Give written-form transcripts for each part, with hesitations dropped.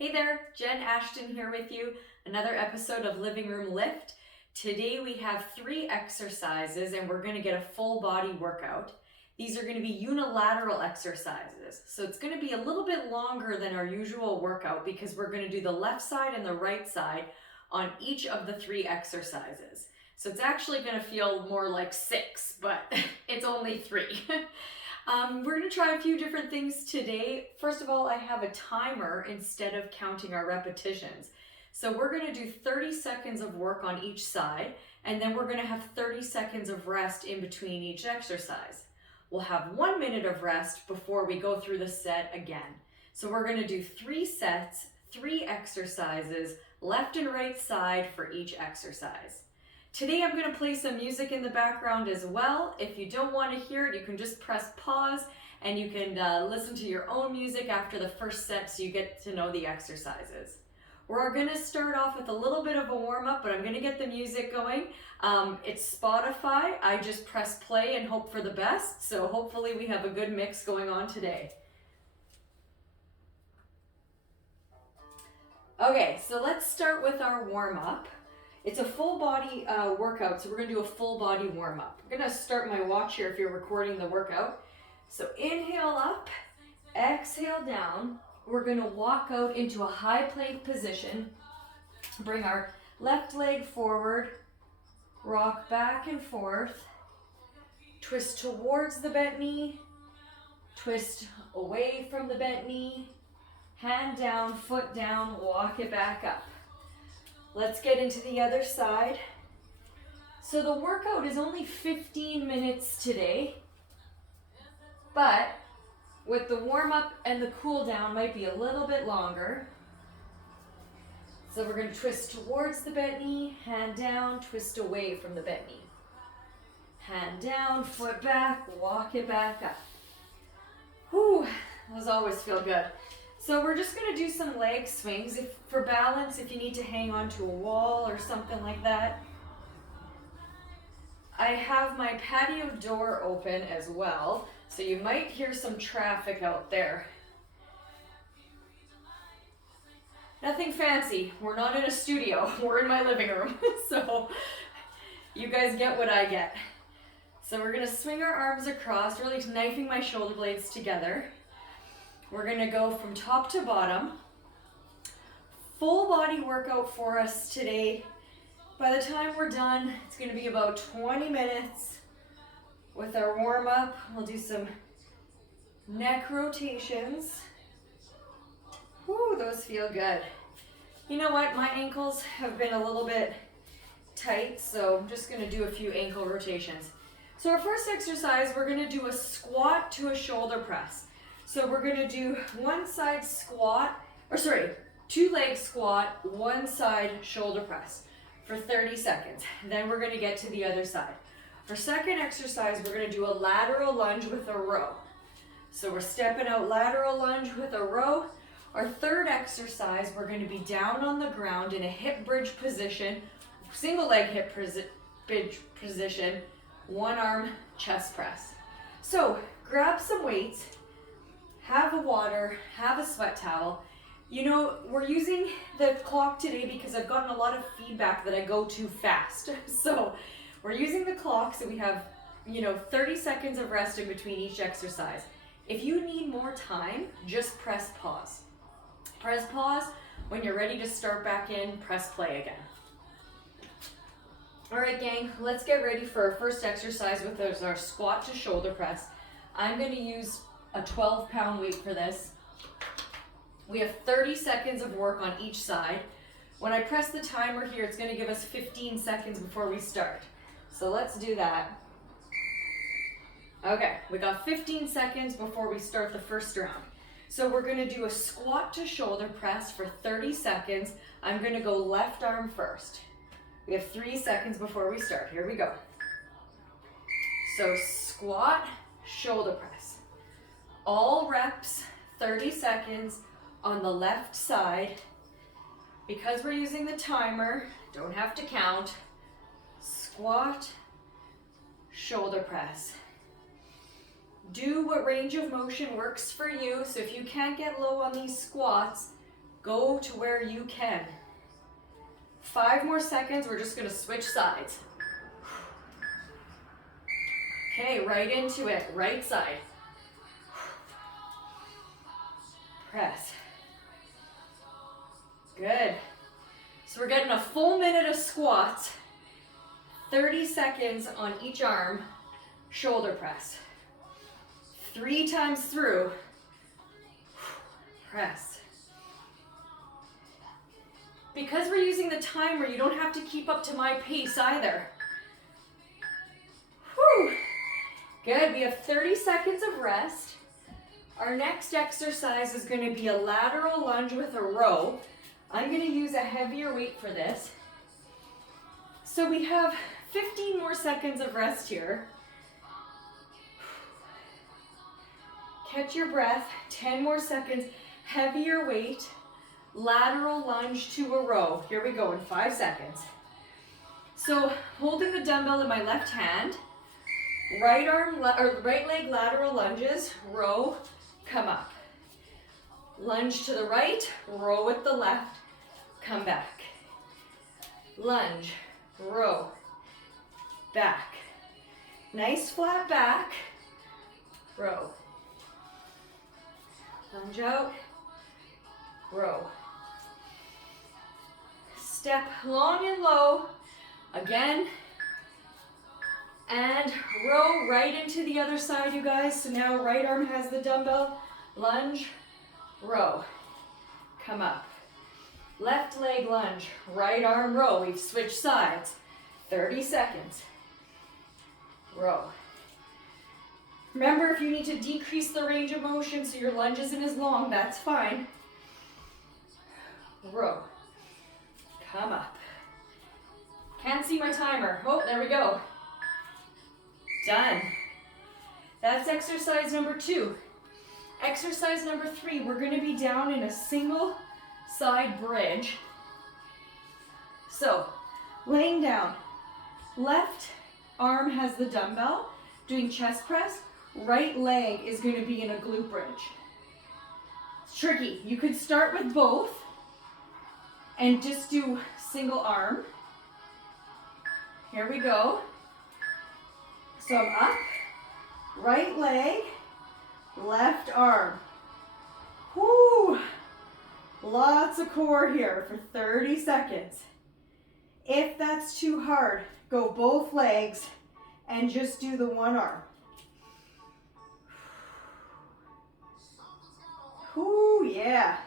Hey there, Jen Ashton here with you, another episode of Living Room Lift. Today we have 3 exercises and we're going to get a full body workout. These are going to be unilateral exercises, so it's going to be a little bit longer than our usual workout because we're going to do the left side and the right side on each of the 3 exercises. So it's actually going to feel more like 6, but it's only 3. We're going to try a few different things today. First of all, I have a timer instead of counting our repetitions. So we're going to do 30 seconds of work on each side, and then we're going to have 30 seconds of rest in between each exercise. We'll have 1 minute of rest before we go through the set again. So we're going to do 3 sets, 3 exercises, left and right side for each exercise. Today I'm going to play some music in the background as well. If you don't want to hear it, you can just press pause and you can listen to your own music after the first set so you get to know the exercises. We're going to start off with a little bit of a warm-up, but I'm going to get the music going. It's Spotify. I just press play and hope for the best, so hopefully we have a good mix going on today. Okay, so let's start with our warm-up. It's a full body workout, so we're going to do a full body warm up. I'm going to start my watch here if you're recording the workout. So inhale up, exhale down. We're going to walk out into a high plank position. Bring our left leg forward, rock back and forth, twist towards the bent knee, twist away from the bent knee, hand down, foot down, walk it back up. Let's get into the other side. So the workout is only 15 minutes today, but with the warm up and the cool down might be a little bit longer. So we're going to twist towards the bent knee, hand down, twist away from the bent knee. Hand down, foot back, walk it back up. Whew, those always feel good. So we're just going to do some leg swings. For balance, if you need to hang onto a wall or something like that. I have my patio door open as well, so you might hear some traffic out there. Nothing fancy. We're not in a studio. We're in my living room. So you guys get what I get. So we're going to swing our arms across, really knifing my shoulder blades together. We're going to go from top to bottom. Full body workout for us today. By the time we're done, it's going to be about 20 minutes with our warm up. We'll do some neck rotations. Whoo, those feel good. You know what? My ankles have been a little bit tight, so I'm just going to do a few ankle rotations. So our first exercise, we're going to do a squat to a shoulder press. So we're going to do 1 side squat, 2 leg squat, 1 side shoulder press for 30 seconds. Then we're going to get to the other side. For second exercise, we're going to do a lateral lunge with a row. So we're stepping out lateral lunge with a row. Our third exercise, we're going to be down on the ground in a hip bridge position, single leg hip bridge position, 1 arm chest press. So grab some weights. Have a water, have a sweat towel. You know, we're using the clock today because I've gotten a lot of feedback that I go too fast. So we're using the clock so we have, 30 seconds of rest in between each exercise. If you need more time, just press pause. Press pause. When you're ready to start back in, press play again. All right, gang, let's get ready for our first exercise with our squat to shoulder press. I'm going to use a 12-pound weight for this. We have 30 seconds of work on each side. When I press the timer here, it's going to give us 15 seconds before we start. So let's do that. Okay, we got 15 seconds before we start the first round. So we're going to do a squat to shoulder press for 30 seconds. I'm going to go left arm first. We have 3 seconds before we start. Here we go. So squat, shoulder press. All reps, 30 seconds on the left side. Because we're using the timer, don't have to count. Squat, shoulder press. Do what range of motion works for you. So if you can't get low on these squats, Go to where you can. 5 more seconds, we're just gonna switch sides. Okay, right into it, right side. Press. Good. So we're getting a full minute of squats, 30 seconds on each arm, shoulder press. 3 times through, press. Because we're using the timer, you don't have to keep up to my pace either. Whew. Good, we have 30 seconds of rest. Our next exercise is going to be a lateral lunge with a row. I'm going to use a heavier weight for this. So we have 15 more seconds of rest here. Catch your breath, 10 more seconds, heavier weight, lateral lunge to a row. Here we go in 5 seconds. So holding the dumbbell in my left hand, right leg lateral lunges, row, come up. Lunge to the right, row with the left, come back. Lunge, row, back. Nice flat back, row. Lunge out, row. Step long and low, again, and row right into the other side, you guys. So now right arm has the dumbbell, lunge, row, come up. Left leg lunge, right arm row. We've switched sides, 30 seconds, row. Remember, if you need to decrease the range of motion so your lunge isn't as long, that's fine. Row, come up. Can't see my timer. Oh, there we go. Done. That's exercise number 2. Exercise number 3, we're going to be down in a single side bridge. So, laying down, left arm has the dumbbell, doing chest press. Right leg is going to be in a glute bridge. It's tricky. You could start with both and just do single arm. Here we go. So I'm up, right leg, left arm. Whoo! Lots of core here for 30 seconds. If that's too hard, go both legs and just do the one arm. Ooh, yeah.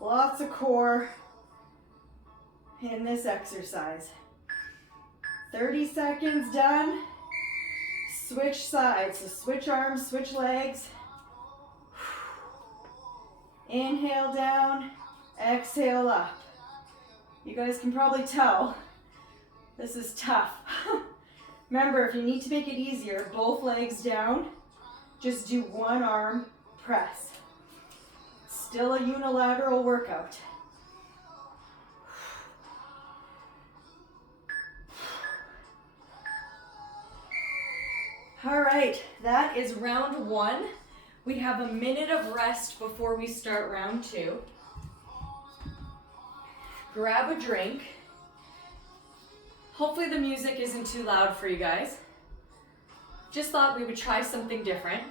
Lots of core in this exercise. 30 seconds done. Switch sides. So switch arms, switch legs. Inhale down, exhale up. You guys can probably tell this is tough. Remember, if you need to make it easier, both legs down, just do one arm press. Still a unilateral workout. All right, that is round 1. We have a minute of rest before we start round 2. Grab a drink. Hopefully the music isn't too loud for you guys. Just thought we would try something different.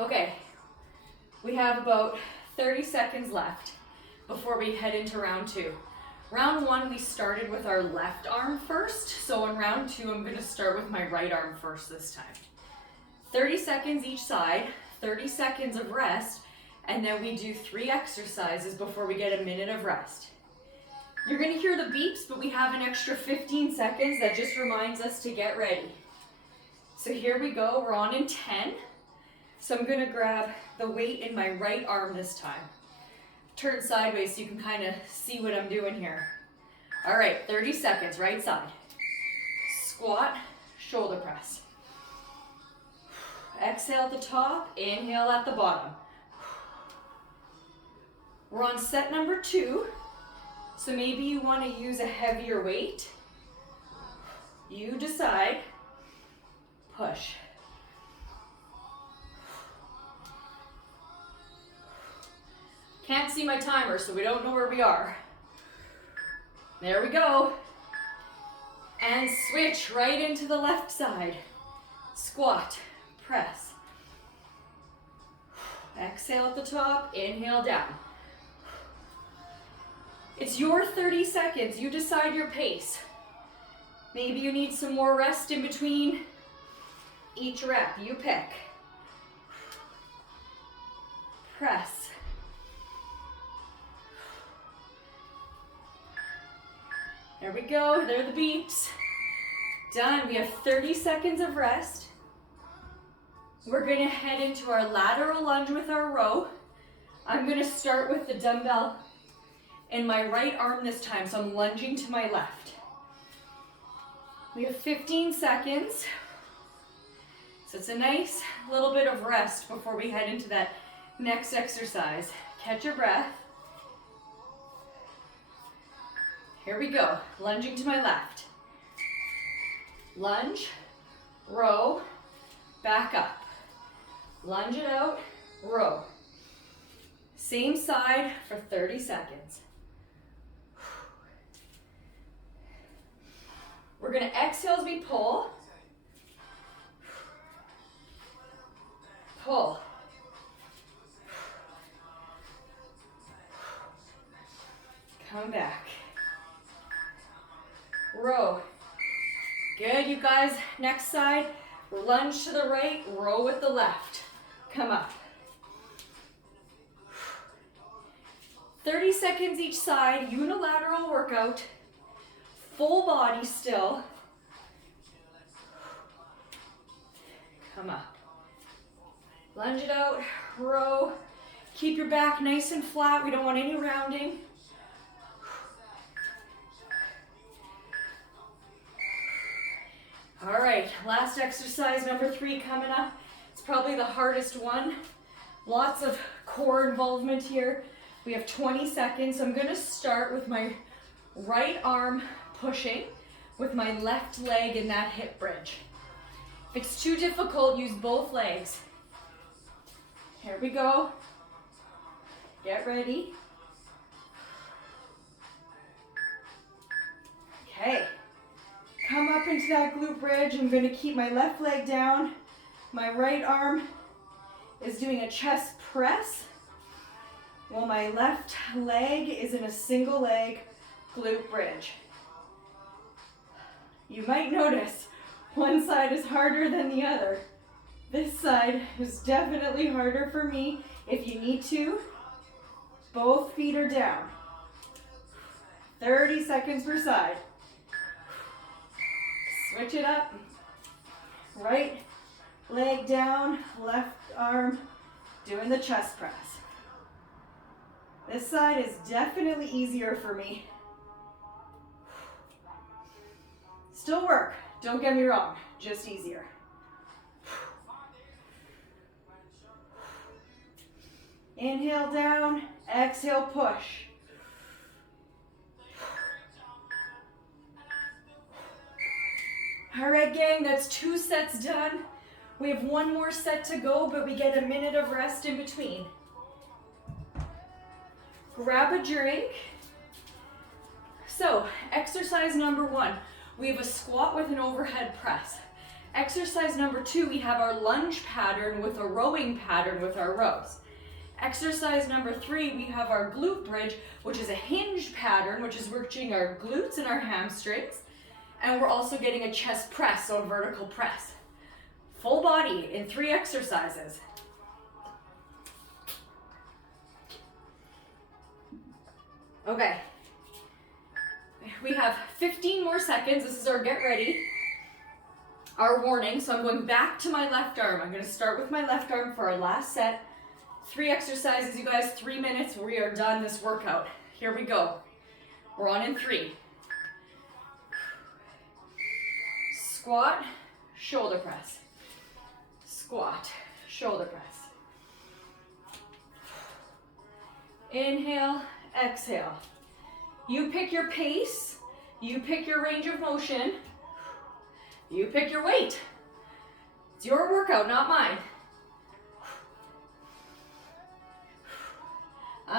Okay, we have about 30 seconds left before we head into round 2. Round 1, we started with our left arm first. So in round 2, I'm gonna start with my right arm first this time. 30 seconds each side, 30 seconds of rest, and then we do 3 exercises before we get a minute of rest. You're gonna hear the beeps, but we have an extra 15 seconds that just reminds us to get ready. So here we go, we're on in 10. So I'm gonna grab the weight in my right arm this time. Turn sideways so you can kind of see what I'm doing here. All right, 30 seconds, right side. Squat, shoulder press. Exhale at the top, inhale at the bottom. We're on set number 2. So maybe you want to use a heavier weight. You decide. Push. Can't see my timer, so we don't know where we are. There we go. And switch right into the left side. Squat, press. Exhale at the top, inhale down. It's your 30 seconds. You decide your pace. Maybe you need some more rest in between each rep. You pick. Press. There we go. There are the beeps. Done. We have 30 seconds of rest. We're going to head into our lateral lunge with our row. I'm going to start with the dumbbell in my right arm this time, so I'm lunging to my left. We have 15 seconds. So it's a nice little bit of rest before we head into that next exercise. Catch your breath. Here we go. Lunging to my left. Lunge, row, back up. Lunge it out, row. Same side for 30 seconds. We're going to exhale as we pull. Pull. Come back. Row. Good, you guys. Next side. Lunge to the right, row with the left. Come up. 30 seconds each side, unilateral workout. Full body still. Come up. Lunge it out, row. Keep your back nice and flat. We don't want any rounding. All right, last exercise, number 3 coming up. It's probably the hardest one. Lots of core involvement here. We have 20 seconds. So I'm gonna start with my right arm pushing with my left leg in that hip bridge. If it's too difficult, use both legs. Here we go. Get ready. Okay. Come up into that glute bridge. I'm going to keep my left leg down. My right arm is doing a chest press while my left leg is in a single leg glute bridge. You might notice one side is harder than the other. This side is definitely harder for me. If you need to, both feet are down. 30 seconds per side. Switch it up. Right leg down, left arm doing the chest press. This side is definitely easier for me. Still work, don't get me wrong, just easier. Inhale down, exhale push. All right, gang, that's 2 sets done. We have 1 more set to go, but we get a minute of rest in between. Grab a drink. So, exercise number 1, we have a squat with an overhead press. Exercise number 2, we have our lunge pattern with a rowing pattern with our rows. Exercise number 3, we have our glute bridge, which is a hinge pattern, which is working our glutes and our hamstrings. And we're also getting a chest press, so a vertical press. Full body in 3 exercises. Okay. We have 15 more seconds. This is our get ready. Our warning, so I'm going back to my left arm. I'm gonna start with my left arm for our last set. 3 exercises, you guys, 3 minutes. We are done this workout. Here we go. We're on in 3. Squat, shoulder press. Squat, shoulder press. Inhale, exhale. You pick your pace, you pick your range of motion, you pick your weight. It's your workout, not mine.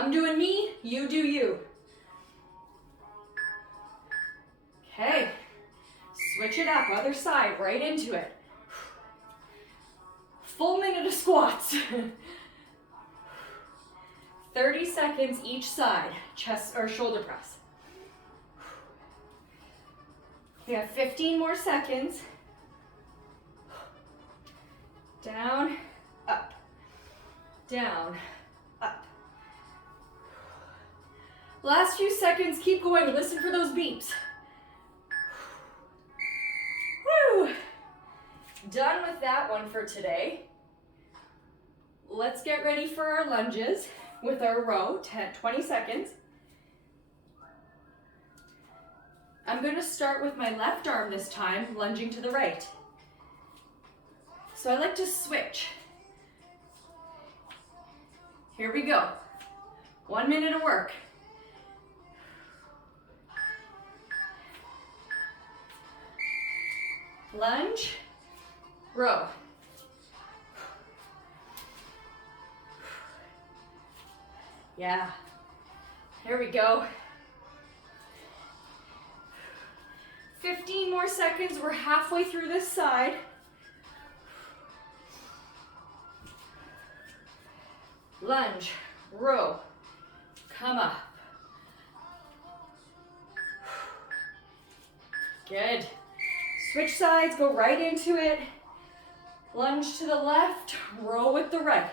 I'm doing me, you do you. Okay, switch it up, other side, right into it. Full minute of squats. 30 seconds each side, chest or shoulder press. We have 15 more seconds. Down, up, down, up. Last few seconds, keep going. Listen for those beeps. Woo! Done with that one for today. Let's get ready for our lunges with our row, 20 seconds. I'm going to start with my left arm this time, lunging to the right. So I like to switch. Here we go. 1 minute of work. Lunge, row. Yeah, here we go. 15 more seconds, we're halfway through this side. Lunge, row, come up. Good. Switch sides, go right into it. Lunge to the left, row with the right.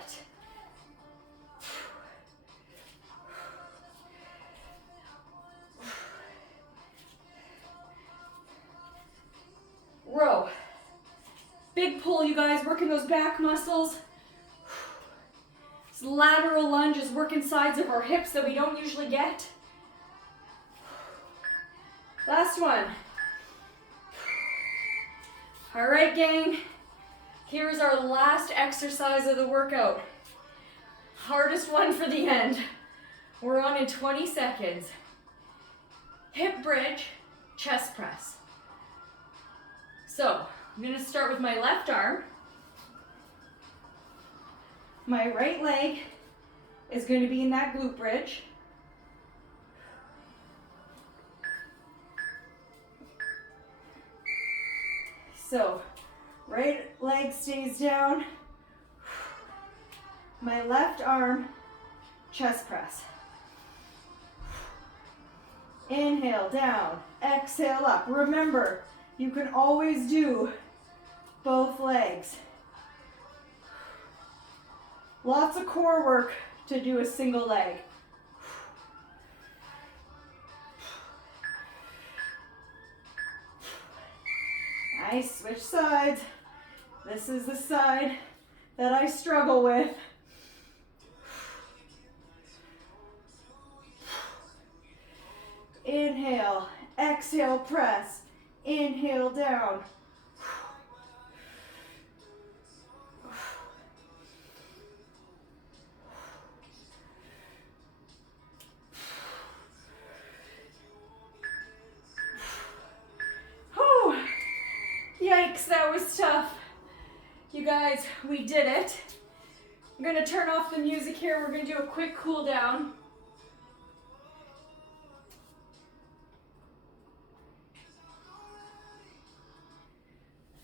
Row. Big pull, you guys, working those back muscles. This lateral lunge is working sides of our hips that we don't usually get. Last one. All right, gang. Here's our last exercise of the workout. Hardest one for the end. We're on in 20 seconds. Hip bridge, chest press. So, I'm gonna start with my left arm. My right leg is going to be in that glute bridge. So, right leg stays down. My left arm, chest press. Inhale, down. Exhale, up. Remember, you can always do both legs. Lots of core work to do a single leg. Nice, switch sides. This is the side that I struggle with. Inhale, exhale, press. Inhale, down. Yikes, that was tough. You guys, we did it. I'm gonna turn off the music here. We're gonna do a quick cool down.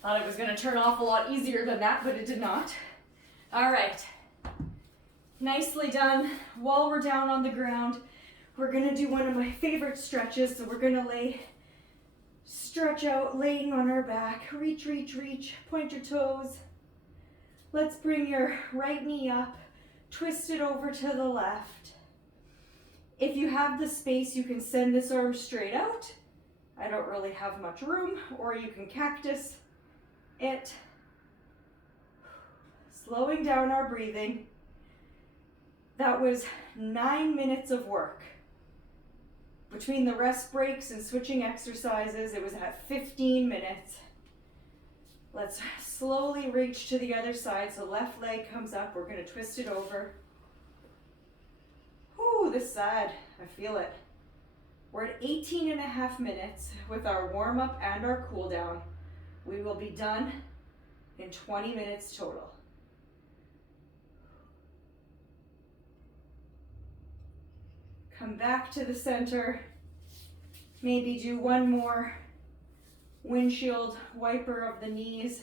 Thought it was gonna turn off a lot easier than that, but it did not. All right, nicely done. While we're down on the ground, we're gonna do one of my favorite stretches. So we're gonna stretch out, laying on our back. Reach, reach, reach, point your toes. Let's bring your right knee up, twist it over to the left. If you have the space, you can send this arm straight out. I don't really have much room, or you can cactus it. Slowing down our breathing. That was 9 minutes of work. Between the rest breaks and switching exercises, it was at 15 minutes. Let's slowly reach to the other side. So left leg comes up. We're going to twist it over. Whew, this side, I feel it. We're at 18 and a half minutes with our warm up and our cool down. We will be done in 20 minutes total. Come back to the center. Maybe do one more windshield wiper of the knees.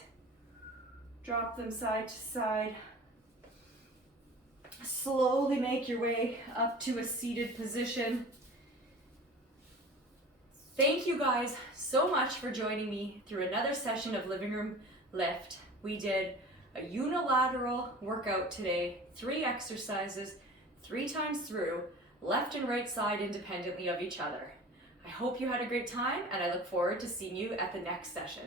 Drop them side to side. Slowly make your way up to a seated position. Thank you guys so much for joining me through another session of Living Room Lift. We did a unilateral workout today, 3 exercises, 3 times through, left and right side independently of each other. I hope you had a great time, and I look forward to seeing you at the next session.